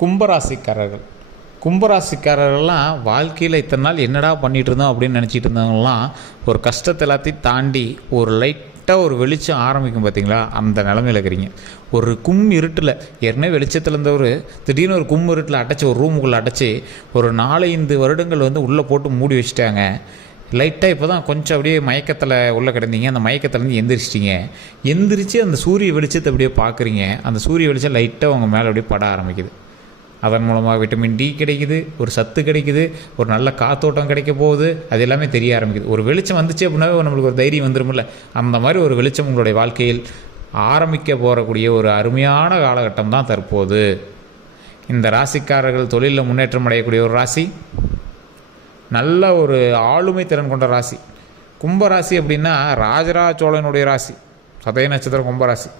கும்பராசிக்காரர்கள். கும்பராசிக்காரர்கள்லாம் வாழ்க்கையில் இத்தனை நாள் என்னடா பண்ணிகிட்டு இருந்தோம் அப்படின்னு நினச்சிட்டு இருந்தவங்களாம் ஒரு கஷ்டத்தை எல்லாத்தையும் தாண்டி ஒரு லைட்டாக ஒரு வெளிச்சம் ஆரம்பிக்கும் பார்த்தீங்களா, அந்த நிலமையில் இருக்கிறீங்க. ஒரு இருட்டில் ஏற்கனவே வெளிச்சத்தில் இருந்தவர் திடீர்னு ஒரு இருட்டில் அடைச்சி ஒரு ரூமுக்குள்ளே அடைச்சி ஒரு 4-5 வருடங்கள் உள்ளே போட்டு மூடி வச்சுட்டாங்க. லைட்டாக இப்போ தான் கொஞ்சம் அப்படியே மயக்கத்தில் உள்ளே கிடந்தீங்க. அந்த மயக்கத்துலேருந்து எந்திரிச்சிட்டிங்க. எந்திரிச்சு அந்த சூரிய வெளிச்சத்தை அப்படியே பார்க்குறீங்க. அந்த சூரிய வெளிச்சம் லைட்டாக உங்கள் மேலே அப்படியே பட ஆரம்பிக்குது. அதன் மூலமாக விட்டமின் டி கிடைக்குது, ஒரு சத்து கிடைக்குது, ஒரு நல்ல காத்தோட்டம் கிடைக்க போகுது. அது எல்லாமே தெரிய ஆரம்பிக்குது. ஒரு வெளிச்சம் வந்துச்சு அப்படின்னாவே நம்மளுக்கு ஒரு தைரியம் வந்துடும்ல. அந்த மாதிரி ஒரு வெளிச்சம் உங்களுடைய வாழ்க்கையில் ஆரம்பிக்க போகக்கூடிய ஒரு அருமையான காலகட்டம் தான் தற்போது. இந்த ராசிக்காரர்கள் தொழிலில் முன்னேற்றம் அடையக்கூடிய ஒரு ராசி, நல்ல ஒரு ஆளுமை திறன் கொண்ட ராசி. கும்பராசி அப்படின்னா ராஜராஜ சோழனுடைய ராசி. சதய நட்சத்திரம் கும்பராசி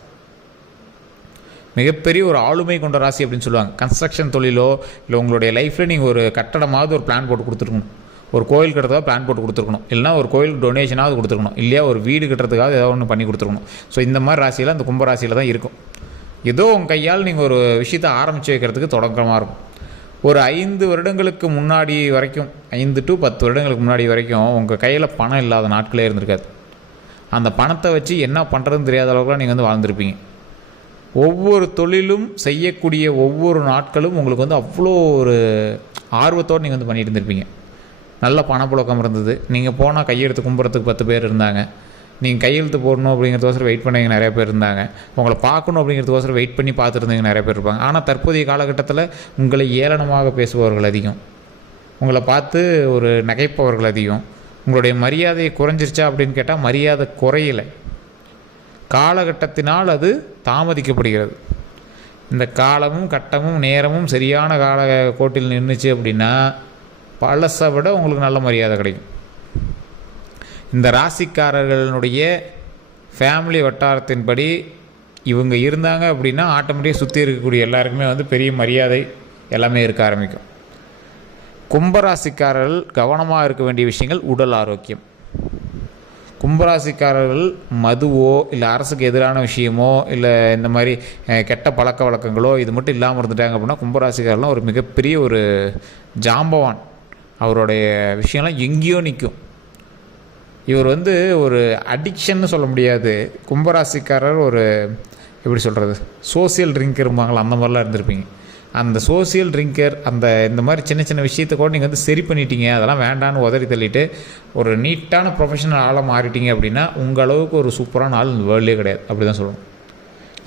மிகப்பெரிய ஒரு ஆளுமை கொண்ட ராசி அப்படின்னு சொல்லுவாங்க. கன்ஸ்ட்ரக்ஷன் தொழிலோ இல்லை உங்களுடைய லைஃப்பில் நீங்கள் ஒரு கட்டடமாவது ஒரு பிளான் போட்டு கொடுத்துருக்கணும். ஒரு கோயில் கட்டுறதுக்காக பிளான் போட்டு கொடுத்துருக்கணும். இல்லைனா ஒரு கோயிலுக்கு டொனேஷனாவது கொடுத்துருக்கணும். இல்லையா ஒரு வீடு கட்டுறதுக்காக ஏதோ ஒன்று பண்ணி கொடுத்துருக்கணும். ஸோ இந்த மாதிரி ராசியில் அந்த கும்பராசியில் தான் இருக்கும். ஏதோ உங்கள் கையால் நீங்கள் ஒரு விஷயத்தை ஆரம்பித்து வைக்கிறதுக்கு தொடக்கமாக இருக்கும். ஒரு 5 வருடங்களுக்கு முன்னாடி வரைக்கும், 5 to 10 வருடங்களுக்கு முன்னாடி வரைக்கும் உங்கள் கையில் பணம் இல்லாத நாட்களே இருந்திருக்காது. அந்த பணத்தை வச்சு என்ன பண்ணுறதுன்னு தெரியாத அளவுக்குலாம் நீங்கள் வாழ்ந்துருப்பீங்க. ஒவ்வொரு தொழிலும் செய்யக்கூடிய ஒவ்வொரு நாட்களும் உங்களுக்கு அவ்வளோ ஒரு ஆர்வத்தோடு நீங்கள் பண்ணிட்டு இருந்திருப்பீங்க. நல்ல பணப்புழக்கம் இருந்தது. நீங்கள் போனால் கையெழுத்து கும்புறதுக்கு 10 பேர் இருந்தாங்க. நீங்கள் கையெழுத்து போடணும் அப்படிங்கிறதுக்கோசரம் வெயிட் பண்ணவங்க நிறைய பேர் இருந்தாங்க. உங்களை பார்க்கணும் அப்படிங்கிறதுக்கோசரம் வெயிட் பண்ணி பார்த்துருந்தவங்க நிறைய பேர் இருப்பாங்க. ஆனால் தற்போதைய காலகட்டத்தில் உங்களை ஏளனமாக பேசுபவர்கள் அதிகம், உங்களை பார்த்து ஒரு நகைப்பவர்கள் அதிகம். உங்களுடைய மரியாதையை குறைஞ்சிருச்சா அப்படின்னு கேட்டால் மரியாதை குறையலை, காலகட்டத்தினால் அது தாமதிக்கப்படுகிறது. இந்த காலமும் கட்டமும் நேரமும் சரியான கால கோட்டில் நின்றுச்சு அப்படின்னா பழசை விட உங்களுக்கு நல்ல மரியாதை கிடைக்கும். இந்த ராசிக்காரர்களுடைய ஃபேமிலி வட்டாரத்தின்படி இவங்க இருந்தாங்க அப்படின்னா ஆட்டோமேட்டிக்காக சுற்றி இருக்கக்கூடிய எல்லாருக்குமே பெரிய மரியாதை எல்லாமே இருக்க ஆரம்பிக்கும். கும்பராசிக்காரர்கள் கவனமாக இருக்க வேண்டிய விஷயங்கள் உடல் ஆரோக்கியம். கும்பராசிக்காரர்கள் மதுவோ இல்லை அரசுக்கு எதிரான விஷயமோ இல்லை இந்த மாதிரி கெட்ட பழக்க வழக்கங்களோ இது மட்டும் இல்லாமல் இருந்துட்டாங்க அப்படின்னா கும்பராசிக்காரர்லாம் ஒரு மிகப்பெரிய ஒரு ஜாம்பவான். அவருடைய விஷயம்லாம் எங்கேயோ நிற்கும். இவர் ஒரு அடிக்ஷன்னு சொல்ல முடியாது. கும்பராசிக்காரர் ஒரு எப்படி சொல்கிறது, சோசியல் ட்ரிங்கரும்பாங்களா, அந்த மாதிரிலாம் இருந்திருப்பீங்க. அந்த சோசியல் ட்ரிங்கர் இந்த மாதிரி சின்ன சின்ன விஷயத்தை கூட நீங்கள் சரி பண்ணிட்டீங்க, அதெல்லாம் வேண்டான்னு உதறி தள்ளிட்டு ஒரு நீட்டான ப்ரொஃபஷனல் ஆளாக மாறிட்டீங்க அப்படின்னா உங்கள் அளவுக்கு ஒரு சூப்பரான ஆள் இந்த வேர்ல்டே கிடையாது. அப்படி தான் சொல்லணும்.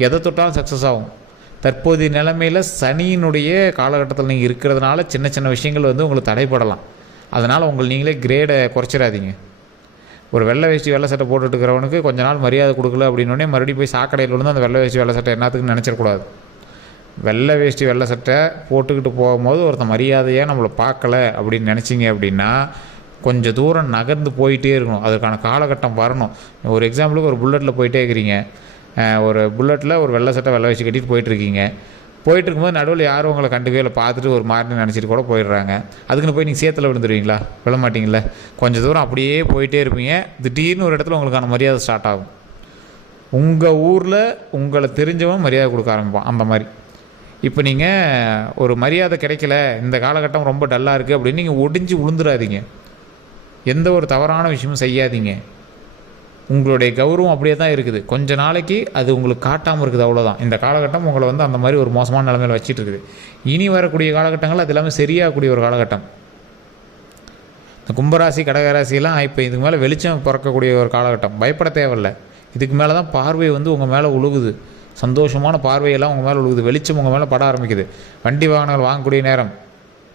எதை தொட்டாலும் சக்ஸஸ் ஆகும். தற்போதைய நிலைமையில் சனியினுடைய காலகட்டத்தில் நீங்கள் இருக்கிறதுனால சின்ன சின்ன விஷயங்கள் உங்களுக்கு தடைப்படலாம். அதனால் நீங்களே கிரேடை குறைச்சிடாதீங்க. ஒரு வெள்ளை வேஷ்டி வெள்ளை சட்டை போட்டுட்டு இருக்கிறவனுக்கு கொஞ்ச நாள் மரியாதை கொடுக்கல அப்படின்னோடனே மறுபடியும் போய் சாக்கடையில் விழுந்து அந்த வெள்ளை வேஷ்டி வெள்ளை சட்டை என்னத்துக்குன்னு நினச்சிடக்கூடாது. வெள்ளை வேஷ்டி வெள்ளை சட்டை போட்டுக்கிட்டு போகும்போது ஒருத்தன் மரியாதையாக நம்மளை பார்க்கல அப்படின்னு நினச்சிங்க அப்படின்னா கொஞ்சம் தூரம் நகர்ந்து போயிட்டே இருக்கணும். அதுக்கான காலகட்டம் வரணும். ஒரு எக்ஸாம்பிளுக்கு ஒரு புல்லட்டில் போயிட்டே இருக்கிறீங்க. ஒரு புல்லட்டில் ஒரு வெள்ளை சட்டை வெள்ளை வேஷ்டி கட்டிட்டு போயிட்டுருக்கீங்க. போயிட்டு இருக்கும்போது நடுவில் யாரும் உங்களை கண்டுக்கவே இல்லை, பார்த்துட்டு ஒரு மாதிரி நினச்சிட்டு கூட போயிடுறாங்க. அதுக்குன்னு போய் நீங்கள் சேத்துல விழுந்துருவீங்களா? விழ மாட்டிங்கள. கொஞ்சம் தூரம் அப்படியே போயிட்டே இருப்பீங்க. திடீர்னு ஒரு இடத்துல உங்களுக்கான மரியாதை ஸ்டார்ட் ஆகும். உங்கள் ஊரில் உங்களை தெரிஞ்சவன் மரியாதை கொடுக்க ஆரம்பிப்பான். அந்த மாதிரி இப்போ நீங்கள் ஒரு மரியாதை கிடைக்கல, இந்த காலகட்டம் ரொம்ப டல்லாக இருக்குது அப்படின்னு நீங்கள் ஒடிஞ்சு விழுந்துடாதீங்க. எந்த ஒரு தவறான விஷயமும் செய்யாதீங்க. உங்களுடைய கௌரவம் அப்படியே தான் இருக்குது. கொஞ்ச நாளைக்கு அது உங்களுக்கு காட்டாமல் இருக்குது, அவ்வளோதான். இந்த காலகட்டம் உங்களை அந்த மாதிரி ஒரு மோசமான நிலைமையில் வச்சுட்டு இருக்குது. இனி வரக்கூடிய காலகட்டங்கள் அது எல்லாமே சரியாகக்கூடிய ஒரு காலகட்டம். இந்த கும்பராசி கடகராசியெல்லாம் இப்போ இதுக்கு மேலே வெளிச்சம் பிறக்கக்கூடிய ஒரு காலகட்டம். பயப்பட தேவையில்லை. இதுக்கு மேலே தான் பார்வை உங்கள் மேலே உழுகுது. சந்தோஷமான பார்வையெல்லாம் உங்கள் மேலே உழுகுது. வெளிச்சம் உங்கள் மேலே பட ஆரம்பிக்குது. வண்டி வாகனங்கள் வாங்கக்கூடிய நேரம்,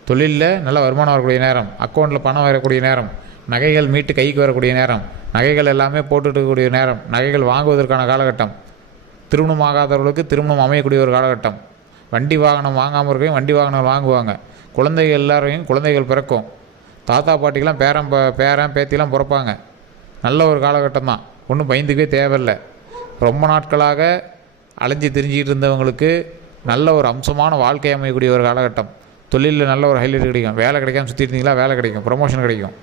தொழிலில் நல்ல வருமானம் வரக்கூடிய நேரம், அக்கௌண்ட்டில் பணம் வரக்கூடிய நேரம், நகைகள் மீட்டு கைக்கு வரக்கூடிய நேரம், நகைகள் எல்லாமே போட்டுக்கூடிய நேரம், நகைகள் வாங்குவதற்கான காலகட்டம், திருமணம் ஆகாதவர்களுக்கு திருமணம் அமையக்கூடிய ஒரு காலகட்டம், வண்டி வாகனம் வாங்காமல் இருக்கையும் வண்டி வாகனம் வாங்குவாங்க, குழந்தைகள் எல்லாரையும் குழந்தைகள் பிறக்கும், தாத்தா பாட்டிக்கெலாம் பேரன் பேத்திலாம் பிறப்பாங்க. நல்ல ஒரு காலகட்டம் தான். ஒன்றும் பயந்துக்கவே தேவையில்லை. ரொம்ப நாட்களாக அலைஞ்சி திரிஞ்சிக்கிட்டு இருந்தவங்களுக்கு நல்ல ஒரு அம்சமான வாழ்க்கை அமையக்கூடிய ஒரு காலகட்டம். தொழிலில் நல்ல ஒரு ஹைலைட் கிடைக்கும். வேலை கிடைக்காம சுற்றி இருந்தீங்களா, வேலை கிடைக்கும், ப்ரமோஷன் கிடைக்கும்.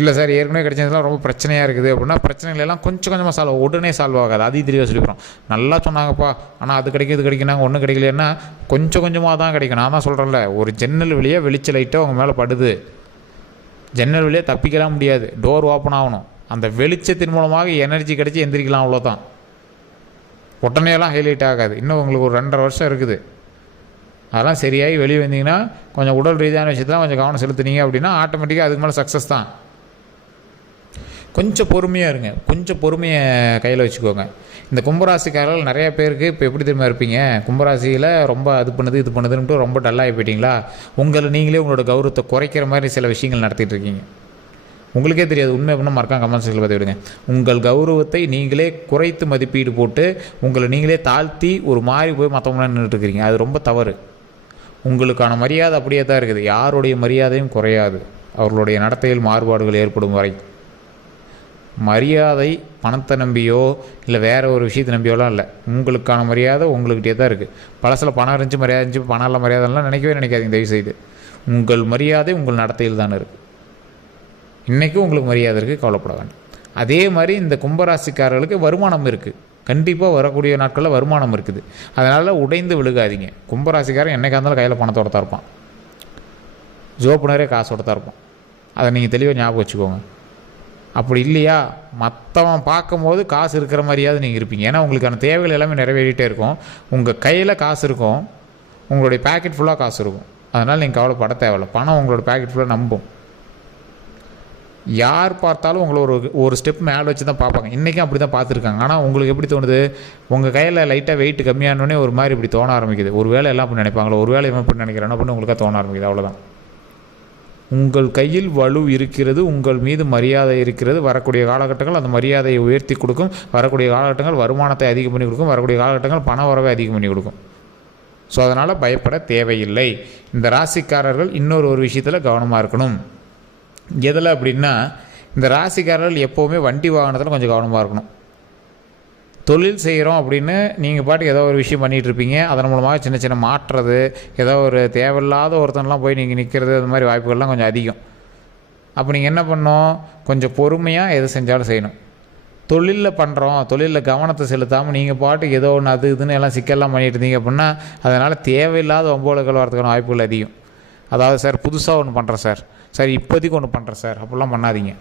இல்லை சார் ஏற்கனவே கிடைச்சதுலாம் ரொம்ப பிரச்சனையாக இருக்குது அப்படின்னா பிரச்சனைகள் எல்லாம் கொஞ்சம் கொஞ்சமாக உடனே சால்வ் ஆகாது. அது தெளிவாக சொல்லிக்கிறோம். நல்லா சொன்னாங்கப்பா, ஆனால் அது கிடைக்கும் இது கிடைக்கும் ஒன்றும் கிடைக்கலன்னா கொஞ்சம் கொஞ்சமாக தான் கிடைக்கும். நான் தான் சொல்கிறேன்ல, ஒரு ஜன்னல் வெளியே வெளிச்ச லைட்டாக உங்கள் மேலே படுது, ஜன்னல் வெளியே தப்பிக்கலாம் முடியாது, டோர் ஓப்பன் ஆகணும், அந்த வெளிச்சத்தின் மூலமாக எனர்ஜி கிடச்சி எந்திரிக்கலாம், அவ்வளோதான். உடனேலாம் ஹைலைட் ஆகாது. இன்னும் உங்களுக்கு ஒரு 2.5 வருஷம் இருக்குது. அதெல்லாம் சரியாகி வெளியே வந்தீங்கன்னா கொஞ்சம் உடல் ரீதியான விஷயத்தெலாம் கொஞ்சம் கவனம் செலுத்துனீங்க அப்படின்னா ஆட்டோமேட்டிக்காக அதுக்கு மேலே சக்ஸஸ் தான். கொஞ்சம் பொறுமையாக இருங்க, கொஞ்சம் பொறுமையை கையில் வச்சுக்கோங்க. இந்த கும்பராசிக்காரர்கள் நிறைய பேருக்கு இப்போ எப்படி தெரியுமா இருப்பீங்க, கும்பராசியில் ரொம்ப அது பண்ணுது இது பண்ணுதுன்ட்டு ரொம்ப டல்லாகி போயிட்டீங்களா, உங்களை நீங்களே உங்களோட கௌரவத்தை குறைக்கிற மாதிரி சில விஷயங்கள் நடத்திட்டு இருக்கீங்க. உங்களுக்கே தெரியாது உண்மை எப்படின்னா மறக்காம கமெண்ட் செக்ஷனில் பார்த்து விடுங்க. உங்கள் கௌரவத்தை நீங்களே குறைத்து மதிப்பீடு போட்டு உங்களை நீங்களே தாழ்த்தி ஒரு மாதிரி போய் மற்றவங்க நின்றுட்டு இருக்கிறீங்க. அது ரொம்ப தவறு. உங்களுக்கான மரியாதை அப்படியே தான் இருக்குது. யாருடைய மரியாதையும் குறையாது அவர்களுடைய நடத்தையில் மாறுபாடுகள் ஏற்படும் வரை. மரியாதை பணத்தை நம்பியோ இல்லை வேறு ஒரு விஷயத்தை நம்பியோலாம் இல்லை. உங்களுக்கான மரியாதை உங்கள்கிட்டே தான் இருக்குது. பழசில் பணம் இருந்துச்சு மரியாதை இருந்துச்சு, பணம் இல்லை மரியாதைலாம் நினைக்கவே நினைக்காதீங்க தயவுசெய்து. உங்கள் மரியாதை உங்கள் நடத்தையில் தான் இருக்குது. இன்றைக்கும் உங்களுக்கு மரியாதை இருக்குது, கவலைப்பட வேண்டாம். அதே மாதிரி இந்த கும்பராசிக்காரர்களுக்கு வருமானம் இருக்குது. கண்டிப்பாக வரக்கூடிய நாட்களில் வருமானம் இருக்குது. அதனால் உடைந்து விழுகாதீங்க. கும்பராசிக்காரன் என்றைக்கா இருந்தாலும் கையில் பணத்தோட தான் இருப்பான், ஜோப்புனரே காசோட தான் இருப்பான். அதை நீங்கள் தெளிவாக ஞாபகம் வச்சுக்கோங்க. அப்படி இல்லையா, மற்றவன் பார்க்கும்போது காசு இருக்கிற மாதிரியாவது நீங்கள் இருப்பீங்க. ஏன்னா உங்களுக்கான தேவைகள் எல்லாமே நிறைவேறிட்டே இருக்கும். உங்கள் கையில் காசு இருக்கும், உங்களுடைய பேக்கெட் ஃபுல்லாக காசு இருக்கும். அதனால் நீங்கள் கவலைப்பட தேவையில்லை. பணம் உங்களோட பேக்கெட் ஃபுல்லாக நம்பும். யார் பார்த்தாலும் உங்களை ஒரு ஸ்டெப் மேலே வச்சு தான் பார்ப்பாங்க. இன்றைக்கும் அப்படி தான் பார்த்துருக்காங்க. ஆனால் உங்களுக்கு எப்படி தோணுது, உங்கள் கையில் லைட்டாக வெயிட் கம்மியானோடனே ஒரு மாதிரி இப்படி தோண ஆரம்பிக்குது. ஒரு வேளை எல்லாம் அப்படி நினைப்பாங்களோ, ஒரு வேளை இவன் இப்படி நினைக்கிறானோ அப்படின்னு உங்களுக்காக தோண ஆரம்பிக்குது. அவ்வளோதான். உங்கள் கையில் வலு இருக்கிறது, உங்கள் மீது மரியாதை இருக்கிறது. வரக்கூடிய காலகட்டங்கள் அந்த மரியாதையை உயர்த்தி கொடுக்கும். வரக்கூடிய காலகட்டங்கள் வருமானத்தை அதிகம் பண்ணி கொடுக்கும். வரக்கூடிய காலகட்டங்கள் பண வரவை அதிகம் பண்ணி கொடுக்கும். ஸோ அதனால் பயப்பட தேவையில்லை. இந்த ராசிக்காரர்கள் இன்னொரு விஷயத்தில் கவனமாக இருக்கணும். எதில் அப்படின்னா, இந்த ராசிக்காரர்கள் எப்போவுமே வண்டி வாகனத்தில் கொஞ்சம் கவனமாக இருக்கணும். தொழில் செய்கிறோம் அப்படின்னு நீங்கள் பாட்டுக்கு ஏதோ ஒரு விஷயம் பண்ணிகிட்ருப்பீங்க, அதன் மூலமாக சின்ன சின்ன மாற்றுறது, ஏதோ ஒரு தேவையில்லாத ஒருத்தனெலாம் போய் நீங்கள் நிற்கிறது, அது மாதிரி வாய்ப்புகள்லாம் கொஞ்சம் அதிகம். அப்போ நீங்கள் என்ன பண்ணணும், கொஞ்சம் பொறுமையாக எது செஞ்சாலும் செய்யணும். தொழிலில் பண்ணுறோம், தொழிலில் கவனத்தை செலுத்தாமல் நீங்கள் பாட்டுக்கு ஏதோ ஒன்று அது இதுன்னு எல்லாம் சிக்கல்லாம் பண்ணிகிட்டு இருந்தீங்க அப்படின்னா அதனால் தேவையில்லாத ஒம்போலகள் வரதுக்கான வாய்ப்புகள் அதிகம். அதாவது சார் புதுசாக ஒன்று பண்ணுறேன் சார் இப்போதைக்கு ஒன்று பண்ணுறேன் சார் அப்படிலாம் பண்ணாதீங்க.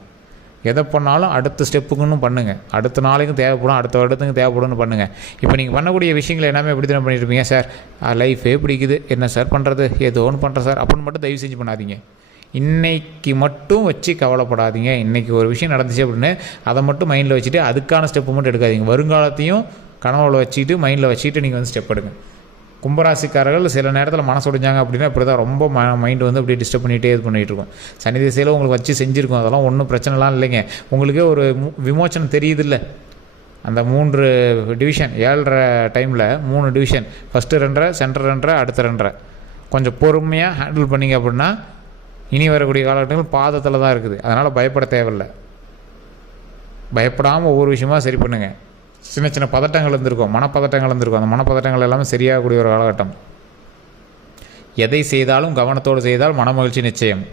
எதை பண்ணாலும் அடுத்த ஸ்டெப்புக்குன்னு பண்ணுங்கள். அடுத்த நாளைக்கும் தேவைப்படும், அடுத்த வருடத்துக்கும் தேவைப்படும்னு பண்ணுங்கள். இப்போ நீங்கள் பண்ணக்கூடிய விஷயங்கள் எல்லாமே எப்படி தான் பண்ணியிருப்பீங்க, சார் லைஃபே பிடிக்குது, என்ன சார் பண்ணுறது, ஏதோ ஒன்று பண்ணுறேன் சார் அப்படின்னு மட்டும் தயவு செஞ்சு பண்ணாதீங்க. இன்றைக்கி மட்டும் வச்சு கவலைப்படாதீங்க. இன்றைக்கி ஒரு விஷயம் நடந்துச்சு அப்படின்னு அதை மட்டும் மைண்டில் வச்சுட்டு அதுக்கான ஸ்டெப்பு மட்டும் எடுக்காதீங்க. வருங்காலத்தையும் கனவுல வச்சுக்கிட்டு மைண்டில் வச்சுக்கிட்டு நீங்கள் வந்து ஸ்டெப் எடுங்க. கும்பராசிக்காரர்கள் சில நேரத்தில் மனசு உடைஞ்சாங்க அப்படின்னா இப்படி தான் ரொம்ப மைண்டு வந்து அப்படியே டிஸ்டர்ப் பண்ணிகிட்டே இது பண்ணிகிட்டு இருக்கும். சனி திசையில் உங்களுக்கு வச்சு செஞ்சுருக்கும், அதெல்லாம் ஒன்றும் பிரச்சனைலாம் இல்லைங்க. உங்களுக்கே ஒரு விமோச்சனம் தெரியுது இல்லை, அந்த 3 டிவிஷன் 7:30 டைமில் 3 டிவிஷன், ஃபஸ்ட்டு 2:30, சென்டர் 2:30, அடுத்த 2:30 கொஞ்சம் பொறுமையாக ஹேண்டில் பண்ணிங்க அப்படின்னா இனி வரக்கூடிய காலகட்டங்கள் பாதத்தில் தான் இருக்குது. அதனால் பயப்பட தேவையில்லை. பயப்படாமல் ஒவ்வொரு விஷயமா சரி பண்ணுங்கள். சின்ன சின்ன பதட்டங்கள் இருந்திருக்கும், மனப்பதட்டங்கள் இருந்திருக்கும். அந்த மனப்பதட்டங்கள் எல்லாமே சரியாகக்கூடிய ஒரு காலகட்டம். எதை செய்தாலும் கவனத்தோடு செய்தால் மன மகிழ்ச்சி நிச்சயம்.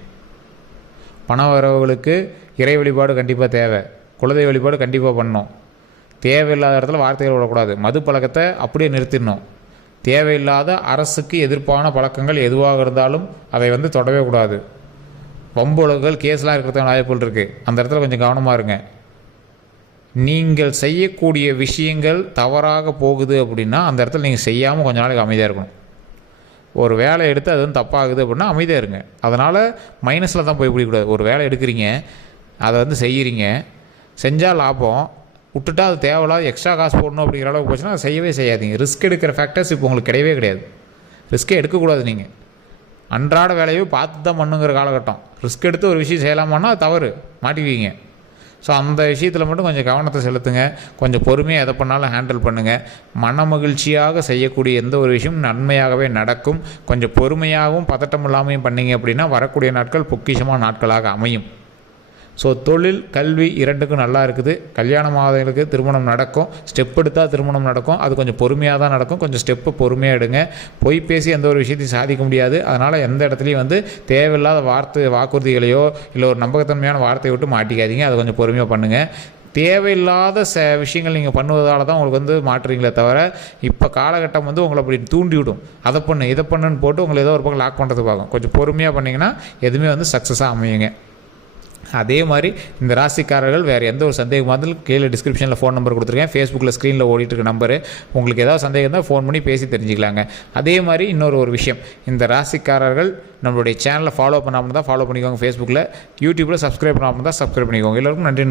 பண வரவுகளுக்கு இறை வழிபாடு கண்டிப்பாக தேவை, குலதெய்வ வழிபாடு கண்டிப்பாக பண்ணணும். தேவையில்லாத இடத்துல வார்த்தைகள் விடக்கூடாது. மது பழக்கத்தை அப்படியே நிறுத்திடணும். தேவையில்லாத அரசுக்கு எதிர்ப்பான பழக்கங்கள் எதுவாக இருந்தாலும் அதை வந்து தொடவே கூடாது. வம்புலகுகள் கேஸ்லாம் இருக்கிறதுக்கான வாய்ப்புகள் இருக்குது. அந்த இடத்துல கொஞ்சம் கவனமாக இருங்க. நீங்கள் செய்யக்கூடிய விஷயங்கள் தவறாக போகுது அப்படின்னா அந்த இடத்துல நீங்கள் செய்யாமல் கொஞ்ச நாளைக்கு அமைதியாக இருக்கணும். ஒரு வேலை எடுத்து அது வந்து தப்பாகுது அப்படின்னா அமைதியாக இருங்க. அதனால் மைனஸில் தான் போய் பிடிக்கூடாது. ஒரு வேலை எடுக்கிறீங்க, அதை வந்து செய்கிறீங்க, செஞ்சால் லாபம், விட்டுட்டா அது தேவையில்லாத எக்ஸ்ட்ரா காசு போடணும் அப்படிங்கிற அளவுக்கு போச்சுன்னா அதை செய்யவே செய்யாதீங்க. ரிஸ்க் எடுக்கிற ஃபேக்டர்ஸ் இப்போ உங்களுக்கு கிடையவே கிடையாது. ரிஸ்க்கே எடுக்கக்கூடாது. நீங்கள் அன்றாட வேலையோ பார்த்து தான் பண்ணுங்கிற காலகட்டம். ரிஸ்க் எடுத்து ஒரு விஷயம் செய்யலாமான்னா அது தவறு, மாட்டிக்குவீங்க. ஸோ அந்த விஷயத்தில் மட்டும் கொஞ்சம் கவனத்தை செலுத்துங்க. கொஞ்சம் பொறுமையாக எதை பண்ணாலும் ஹேண்டில் பண்ணுங்கள். மன மகிழ்ச்சியாக செய்யக்கூடிய எந்த ஒரு விஷயமும் நன்மையாகவே நடக்கும். கொஞ்சம் பொறுமையாகவும் பதட்டம் இல்லாமையும் பண்ணிங்க அப்படின்னா வரக்கூடிய நாட்கள் பொக்கிஷமான நாட்களாக அமையும். ஸோ தொழில் கல்வி இரண்டுக்கும் நல்லா இருக்குது. கல்யாணம் ஆகாதவங்களுக்கு திருமணம் நடக்கும். ஸ்டெப் எடுத்தால் திருமணம் நடக்கும். அது கொஞ்சம் பொறுமையாக தான் நடக்கும். கொஞ்சம் ஸ்டெப்பு பொறுமையாக எடுங்க. பொய் பேசி எந்த ஒரு விஷயத்தையும் சாதிக்க முடியாது. அதனால் எந்த இடத்துலையும் தேவையில்லாத வாக்குறுதிகளையோ இல்லை ஒரு நம்பகத்தன்மையான வார்த்தையை விட்டு மாட்டிக்காதீங்க. அதை கொஞ்சம் பொறுமையாக பண்ணுங்கள். தேவையில்லாத விஷயங்கள் நீங்கள் பண்ணுவதால் தான் உங்களுக்கு மாட்டுறீங்களே தவிர, இப்போ காலகட்டம் உங்களை அப்படி தூண்டிவிடும். அதை பண்ணு இதை பண்ணுன்னு போட்டு உங்களை ஏதோ ஒரு பக்கம் லாக் பண்ணுறது பார்க்கும். கொஞ்சம் பொறுமையாக பண்ணிங்கன்னா எதுவுமே சக்ஸஸாக அமையுங்க. அதே மாதிரி இந்த ராசிக்காரர்கள் வேறு எந்த ஒரு சந்தேகமாக இருந்தாலும் கீழே டிஸ்கிரிப்ஷனில் ஃபோன் நம்பர் கொடுத்துருக்கேன். ஃபேஸ்புக்கில் ஸ்க்ரீனில் ஓடிட்டுருக்க நம்பரு. உங்களுக்கு ஏதாவது சந்தேகம் இருந்தால் ஃபோன் பண்ணி பேசி தெரிஞ்சுக்கலாங்க. அதே மாதிரி இன்னொரு விஷயம், இந்த ராசிக்காரர்கள் நம்மளுடைய சேனலை ஃபாலோ பண்ணாமல் தான் ஃபாலோ பண்ணிக்கோங்க. ஃபேஸ்புக்கில், யூடியூப்பில் சப்ஸ்கிரைப் பண்ணாமல் தான் சப்ஸ்கிரைப் பண்ணிக்கோங்க. எல்லோருக்கும் நன்றி.